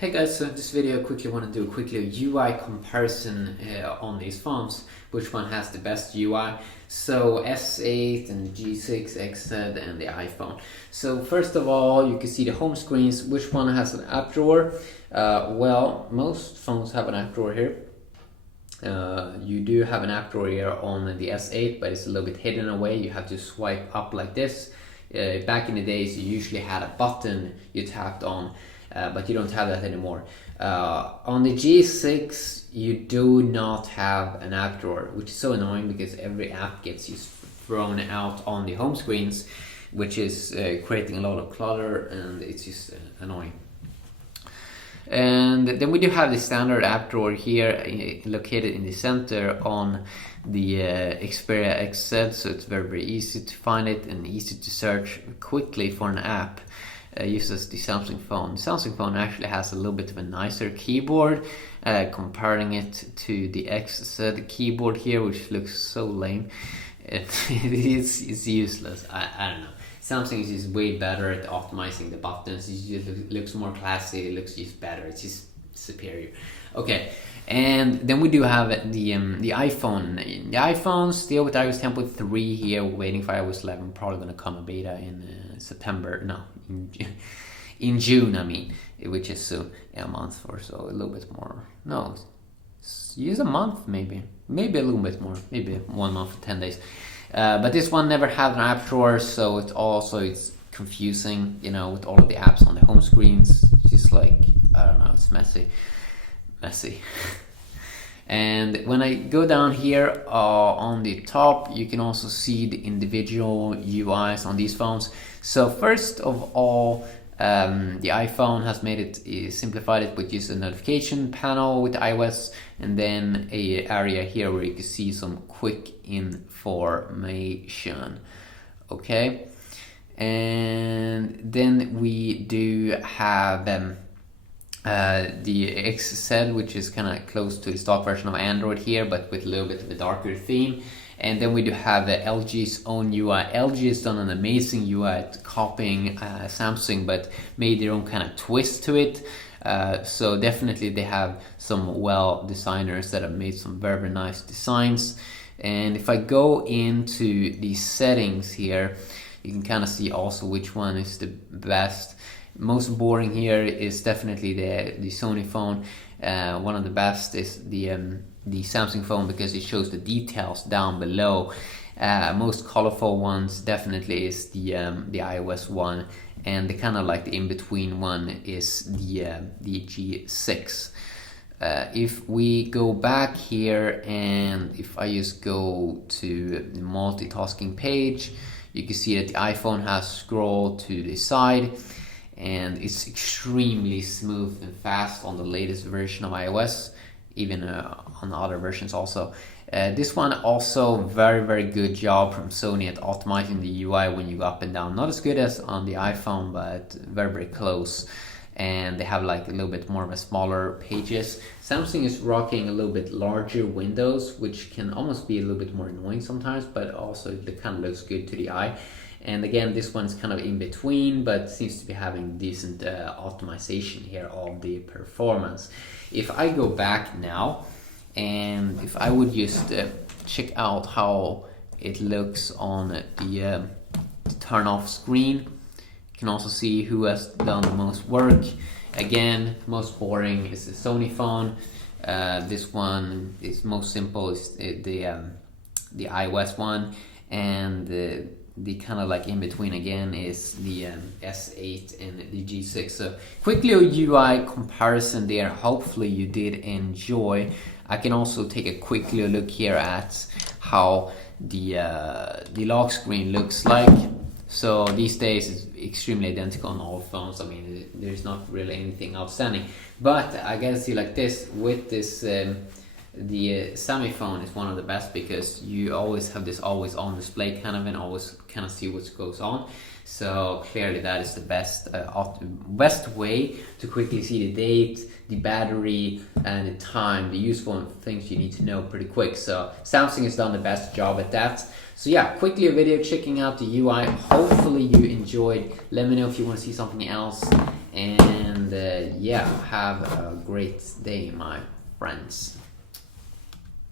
Hey guys, so in this video I quickly want to do a quick UI comparison on these phones. Which one has the best UI? So S8 and G6, XZ and the iPhone. So first of all, you can see the home screens. Which one has an app drawer? Well, most phones have an app drawer here. You do have an app drawer here on the S8, but it's a little bit hidden away. You have to swipe up like this. Back in the days, you usually had a button you tapped on, but you don't have that anymore. On the G6, you do not have an app drawer, which is so annoying because every app gets thrown out on the home screens, which is creating a lot of clutter, and it's just annoying. And then we do have the standard app drawer here, located in the center on the Xperia XZ, so it's very easy to find it and easy to search quickly for an app. Uses the Samsung phone. The Samsung phone actually has a little bit of a nicer keyboard, comparing it to the XZ keyboard here, which looks so lame. It's useless. I don't know. Samsung is just way better at optimizing the buttons. It just looks more classy. It looks just better. It's just superior. Okay, and then we do have the iPhone. The iPhone still with iOS 10.3 here, waiting for iOS 11. Probably gonna come a beta in September. No, in June. I mean, which is soon, a month or so, a little bit more. No, use a month maybe a little bit more, maybe 1 month, 10 days. But this one never had an app drawer, so it's confusing, with all of the apps on the home screens. Just like, I don't know, it's messy. And when I go down here on the top, you can also see the individual UIs on these phones. So first of all, the iPhone has made it simplified it with just a notification panel with iOS, and then a area here where you can see some quick information. Okay, and then we do have the XZ, which is kind of close to the stock version of Android here, but with a little bit of a darker theme. And then we do have LG's own UI. LG has done an amazing UI at copying Samsung, but made their own kind of twist to it. So definitely they have some designers that have made some very nice designs. And if I go into the settings here, you can kind of see also which one is the best. Most boring here is definitely the Sony phone. One of the best is the Samsung phone because it shows the details down below. Most colorful ones definitely is the iOS one, and the kind of like the in-between one is the G6. If we go back here, and if I just go to the multitasking page, you can see that the iPhone has scrolled to the side, and it's extremely smooth and fast on the latest version of iOS, even on other versions also. This one also very good job from Sony at optimizing the UI when you go up and down. Not as good as on the iPhone, but very close. And they have like a little bit more of a smaller pages. Samsung is rocking a little bit larger windows, which can almost be a little bit more annoying sometimes, but also it kind of looks good to the eye. And again, this one's kind of in between, but seems to be having decent optimization here of the performance. If I go back now, and if I would just check out how it looks on the turn off screen, you can also see who has done the most work. Again, most boring is the Sony phone. This one is most simple, is the iOS one, and the kind of like in between again is the S8 and the G6. So quickly a UI comparison there. Hopefully you did enjoy. I can also take a quick look here at how the lock screen looks like. So these days it's extremely identical on all phones. I mean, there's not really anything outstanding, but I gotta see like this with this the Sony phone is one of the best because you always have this always on display kind of, and always kind of see what goes on. So clearly that is the best way to quickly see the date, the battery, and the time, the useful things you need to know pretty quick. So Samsung has done the best job at that. So yeah, quickly a video checking out the UI. Hopefully you enjoyed. Let me know if you want to see something else, and And yeah, have a great day, my friends.